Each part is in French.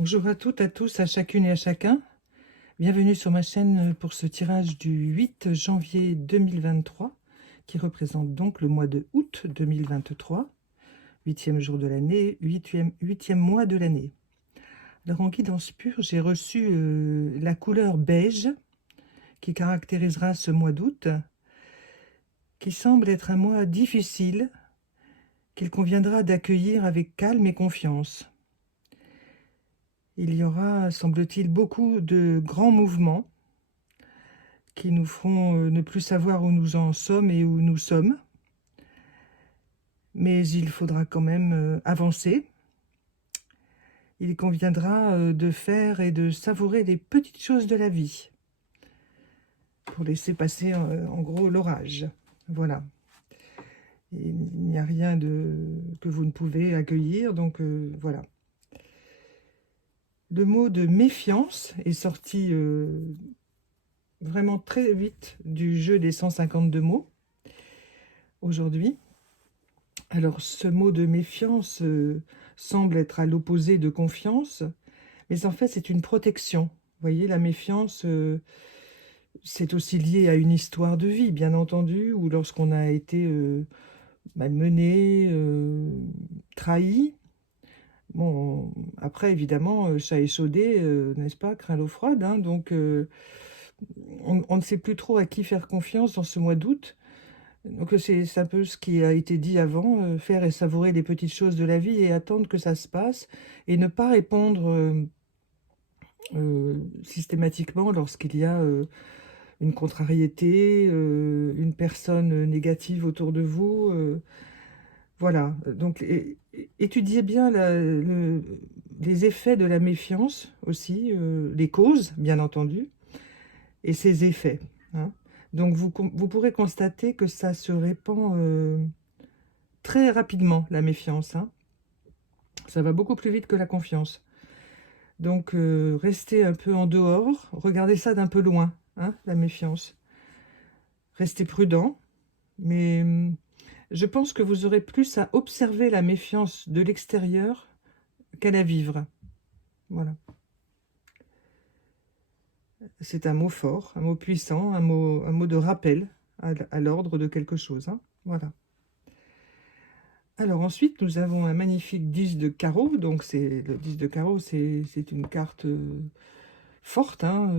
Bonjour à toutes, à tous, à chacune et à chacun. Bienvenue sur ma chaîne pour ce tirage du 8 janvier 2023, qui représente donc le mois de août 2023, huitième jour de l'année, huitième mois de l'année. Alors en guidance pure, j'ai reçu la couleur beige qui caractérisera ce mois d'août, qui semble être un mois difficile, qu'il conviendra d'accueillir avec calme et confiance. Il y aura, semble-t-il, beaucoup de grands mouvements qui nous feront ne plus savoir où nous en sommes et où nous sommes. Mais il faudra quand même avancer. Il conviendra de faire et de savourer les petites choses de la vie pour laisser passer en gros l'orage. Voilà. Il n'y a rien que vous ne pouvez accueillir, donc voilà. Le mot de méfiance est sorti vraiment très vite du jeu des 152 mots aujourd'hui. Alors, ce mot de méfiance semble être à l'opposé de confiance, mais en fait, c'est une protection. Vous voyez, la méfiance, c'est aussi lié à une histoire de vie, bien entendu, ou lorsqu'on a été malmené, trahi. Bon, après, évidemment, chat échaudé, n'est-ce pas, craint l'eau froide, hein, donc on ne sait plus trop à qui faire confiance dans ce mois d'août. Donc c'est un peu ce qui a été dit avant, faire et savourer les petites choses de la vie et attendre que ça se passe, et ne pas répondre systématiquement lorsqu'il y a une contrariété, une personne négative autour de vous. Voilà, donc étudiez bien les effets de la méfiance aussi, les causes, bien entendu, et ses effets, hein. Donc vous pourrez constater que ça se répand très rapidement, la méfiance, hein. Ça va beaucoup plus vite que la confiance. Donc restez un peu en dehors, regardez ça d'un peu loin, hein, la méfiance. Restez prudent, mais je pense que vous aurez plus à observer la méfiance de l'extérieur qu'à la vivre. Voilà. C'est un mot fort, un mot puissant, un mot de rappel à l'ordre de quelque chose, hein. Voilà. Alors ensuite, nous avons un magnifique 10 de carreau. Donc le 10 de carreau, c'est une carte forte, hein,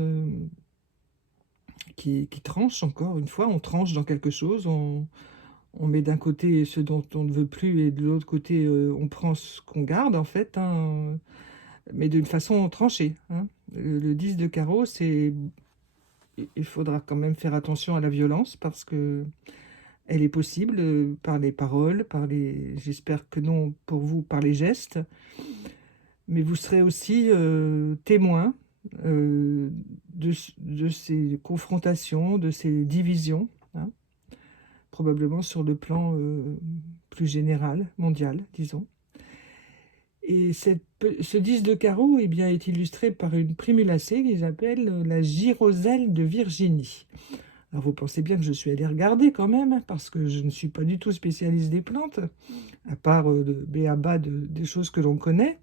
qui tranche encore une fois. On tranche dans quelque chose, on met d'un côté ce dont on ne veut plus et de l'autre côté, on prend ce qu'on garde en fait, hein, mais d'une façon tranchée, hein. Le 10 de carreau, il faudra quand même faire attention à la violence parce que elle est possible par les paroles, j'espère que non pour vous, par les gestes, mais vous serez aussi témoin de ces confrontations, de ces divisions, hein, probablement sur le plan plus général, mondial, disons. Et ce 10 de carreau, eh bien, est illustré par une primulacée qu'ils appellent la gyroselle de Virginie. Alors vous pensez bien que je suis allée regarder quand même, parce que je ne suis pas du tout spécialiste des plantes, à part de b.a.-ba des choses que l'on connaît.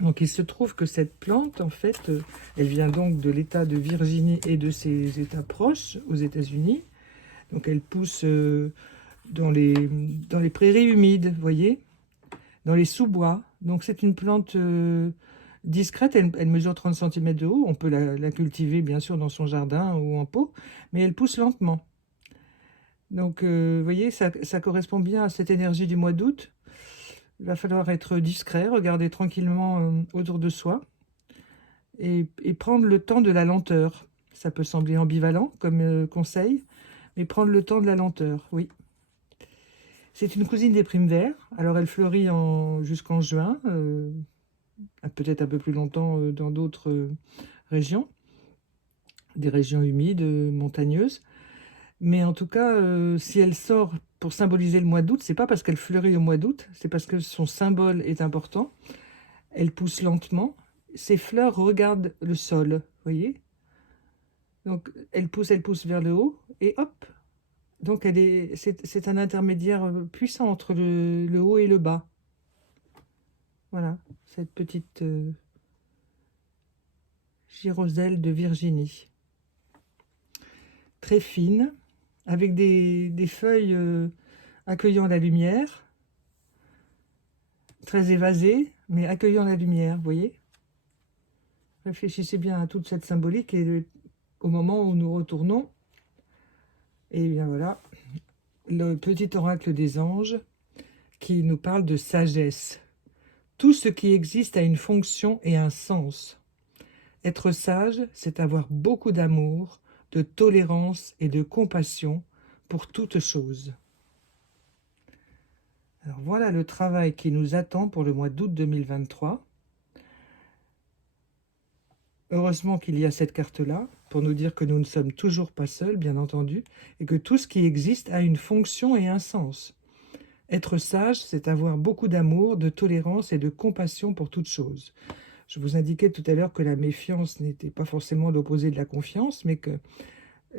Donc il se trouve que cette plante, en fait, elle vient donc de l'État de Virginie et de ses États proches aux États-Unis. Donc elle pousse dans les prairies humides, vous voyez, dans les sous-bois. Donc c'est une plante discrète, elle mesure 30 cm de haut. On peut la cultiver bien sûr dans son jardin ou en pot, mais elle pousse lentement. Donc vous voyez, ça correspond bien à cette énergie du mois d'août. Il va falloir être discret, regarder tranquillement autour de soi et prendre le temps de la lenteur. Ça peut sembler ambivalent comme conseil, mais prendre le temps de la lenteur, oui. C'est une cousine des primes verts, alors elle fleurit jusqu'en juin, peut-être un peu plus longtemps dans d'autres régions, des régions humides, montagneuses. Mais en tout cas, si elle sort pour symboliser le mois d'août, c'est pas parce qu'elle fleurit au mois d'août, c'est parce que son symbole est important. Elle pousse lentement, ses fleurs regardent le sol, vous voyez. Donc elle pousse vers le haut, et hop. Donc c'est un intermédiaire puissant entre le haut et le bas. Voilà, cette petite Giroselle de Virginie. Très fine, avec des feuilles accueillant la lumière, très évasées, mais accueillant la lumière, vous voyez? Réfléchissez bien à toute cette symbolique et au moment où nous retournons, et bien voilà, le petit oracle des anges qui nous parle de sagesse. Tout ce qui existe a une fonction et un sens. Être sage, c'est avoir beaucoup d'amour, de tolérance et de compassion pour toute chose. Alors voilà le travail qui nous attend pour le mois d'août 2023. Heureusement qu'il y a cette carte-là, pour nous dire que nous ne sommes toujours pas seuls, bien entendu, et que tout ce qui existe a une fonction et un sens. Être sage, c'est avoir beaucoup d'amour, de tolérance et de compassion pour toute chose. Je vous indiquais tout à l'heure que la méfiance n'était pas forcément l'opposé de la confiance, mais que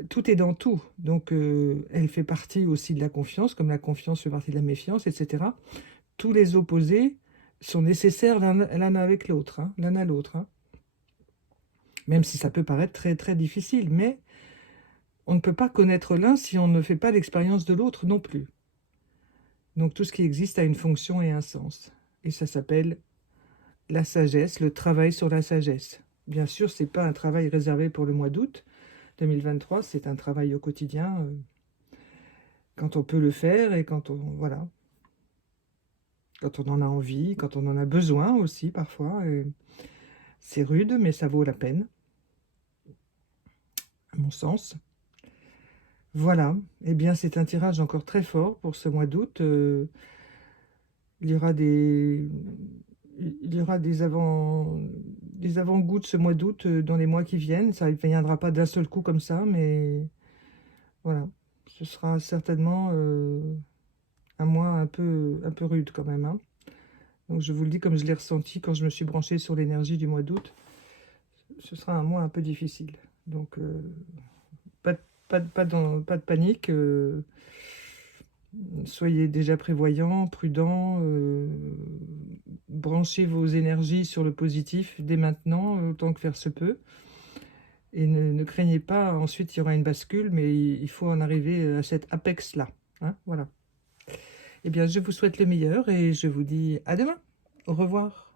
tout est dans tout. Donc, elle fait partie aussi de la confiance, comme la confiance fait partie de la méfiance, etc. Tous les opposés sont nécessaires l'un avec l'autre, hein, l'un à l'autre. Hein. Même si ça peut paraître très, très difficile, mais on ne peut pas connaître l'un si on ne fait pas l'expérience de l'autre non plus. Donc, tout ce qui existe a une fonction et un sens. Et ça s'appelle la sagesse, le travail sur la sagesse. Bien sûr, ce n'est pas un travail réservé pour le mois d'août 2023, c'est un travail au quotidien, quand on peut le faire et quand on, voilà, quand on en a envie, quand on en a besoin aussi parfois. C'est rude, mais ça vaut la peine, à mon sens. Voilà, eh bien c'est un tirage encore très fort pour ce mois d'août. Il y aura des avant-goûts de ce mois d'août dans les mois qui viennent. Ça ne viendra pas d'un seul coup comme ça, mais voilà. Ce sera certainement un mois un peu rude quand même. Hein. Donc je vous le dis comme je l'ai ressenti quand je me suis branchée sur l'énergie du mois d'août. Ce sera un mois un peu difficile. Donc pas de panique. Soyez déjà prévoyants, prudents, branchez vos énergies sur le positif dès maintenant, autant que faire se peut. Et ne craignez pas, ensuite il y aura une bascule, mais il faut en arriver à cet apex-là. Hein, voilà. Eh bien, je vous souhaite le meilleur et je vous dis à demain. Au revoir.